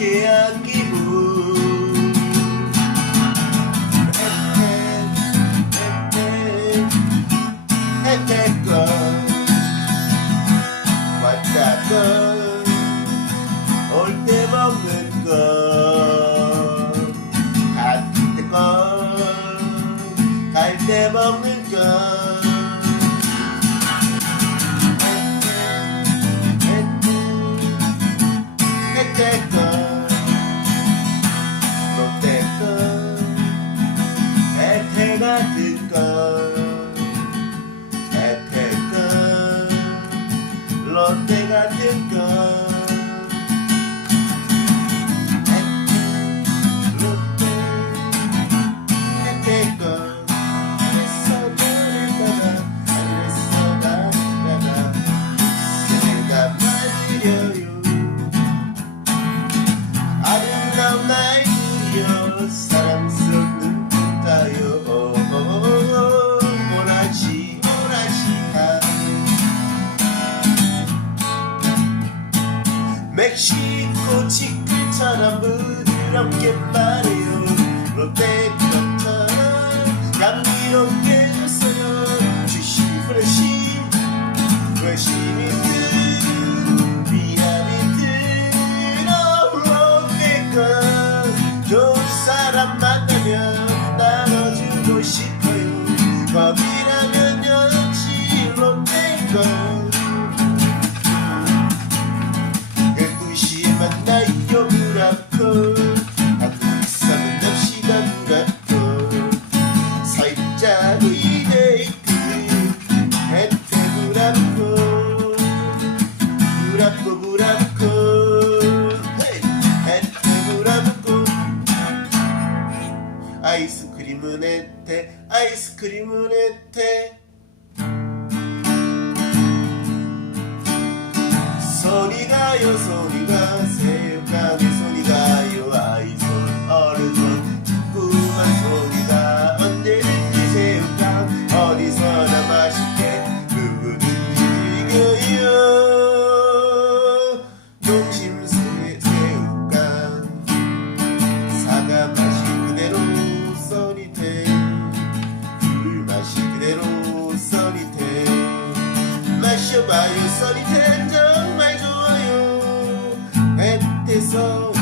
Yeah. aquí I didn't go. 멕시코 치킨처럼 부드럽게 말해요. 롯데것처럼 감미롭게 줬어요. 주시 프레시 프레시미트 미아미트 롯데건 좋은 사람 만나면 나눠주고 싶어요 アイスクリームねってアイスクリームねって。ソりがよソりがせ Je parle solitaire, je m'aille jouer. Et tes sons.